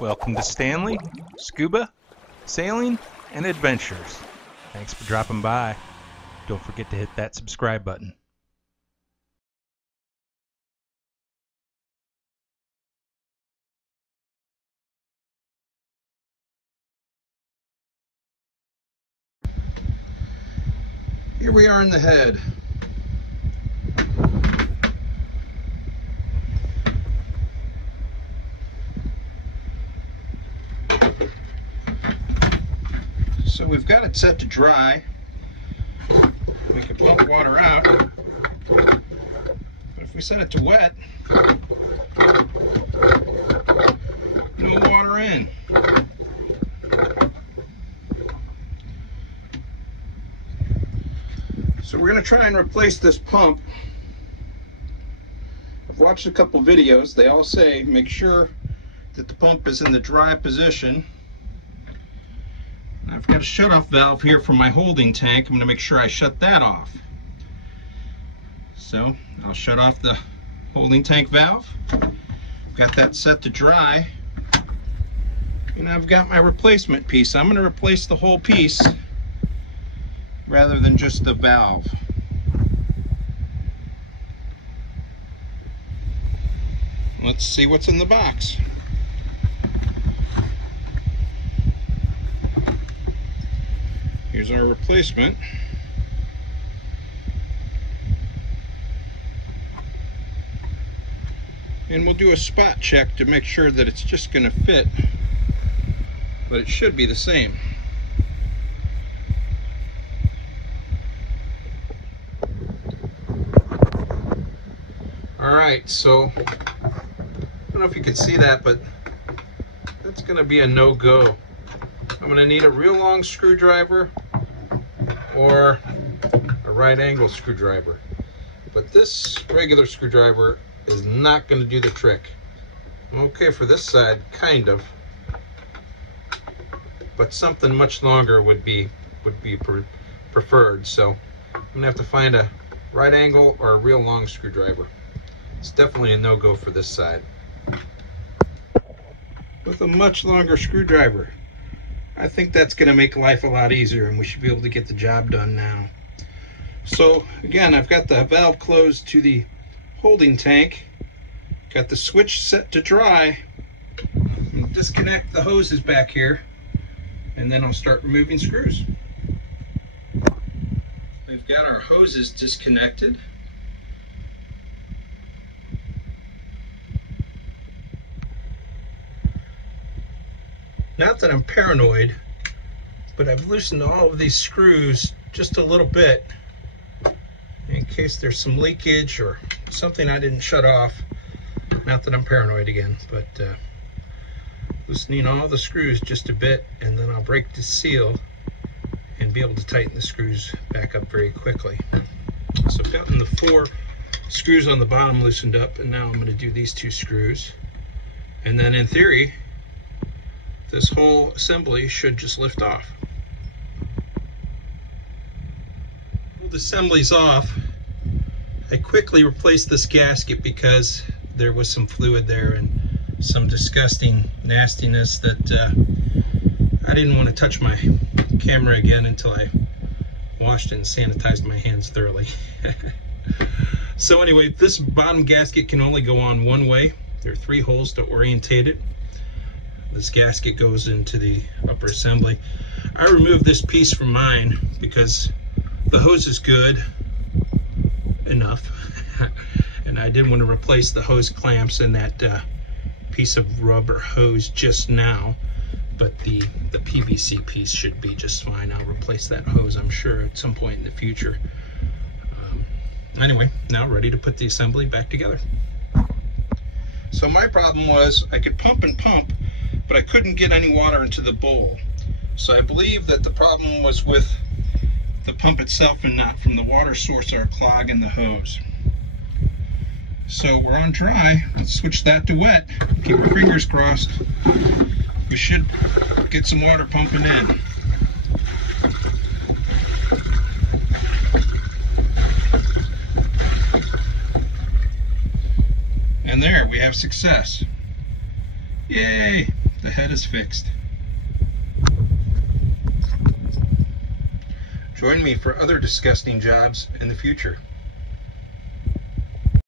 Welcome to Stanley, Scuba, Sailing, and Adventures. Thanks for dropping by. Don't forget to hit that subscribe button. Here we are in the head. So we've got it set to dry. We can pump water out, but if we set it to wet, no water in. So we're going to try and replace this pump. I've watched a couple videos. They all say make sure that the pump is in the dry position. I've got a shut-off valve here for my holding tank. I'm going to make sure I shut that off. So I'll shut off the holding tank valve. Got that set to dry. And I've got my replacement piece. I'm going to replace the whole piece rather than just the valve. Let's see what's in the box. Here's our replacement. And we'll do a spot check to make sure that it's just going to fit, but it should be the same. Alright, so I don't know if you can see that, but that's going to be a no-go. I'm going to need a real long screwdriver or a right angle screwdriver. But this regular screwdriver is not going to do the trick. I'm okay for this side, kind of. But something much longer would be preferred. So I'm going to have to find a right angle or a real long screwdriver. It's definitely a no-go for this side. With a much longer screwdriver, I think that's going to make life a lot easier, and we should be able to get the job done now. So again, I've got the valve closed to the holding tank, got the switch set to dry. I'll disconnect the hoses back here, and then I'll start removing screws. We've got our hoses disconnected. Not that I'm paranoid, but I've loosened all of these screws just a little bit in case there's some leakage or something I didn't shut off. Not that I'm paranoid again, but loosening all the screws just a bit, and then I'll break the seal and be able to tighten the screws back up very quickly. So I've gotten the 4 screws on the bottom loosened up, and now I'm going to do these 2 screws. And then in theory, this whole assembly should just lift off. The assembly's off. I quickly replaced this gasket because there was some fluid there and some disgusting nastiness that I didn't want to touch my camera again until I washed and sanitized my hands thoroughly. So anyway, this bottom gasket can only go on one way. There are 3 holes to orientate it. This gasket goes into the upper assembly. I removed this piece from mine because the hose is good enough and I didn't want to replace the hose clamps and that piece of rubber hose just now, but the PVC piece should be just fine. I'll replace that hose, I'm sure, at some point in the future. Anyway, now ready to put the assembly back together. So my problem was I could pump and pump, but I couldn't get any water into the bowl. So I believe that the problem was with the pump itself and not from the water source or clog in the hose. So we're on dry. Let's switch that to wet. Keep our fingers crossed. We should get some water pumping in. And there, we have success. Yay! The head is fixed. Join me for other disgusting jobs in the future.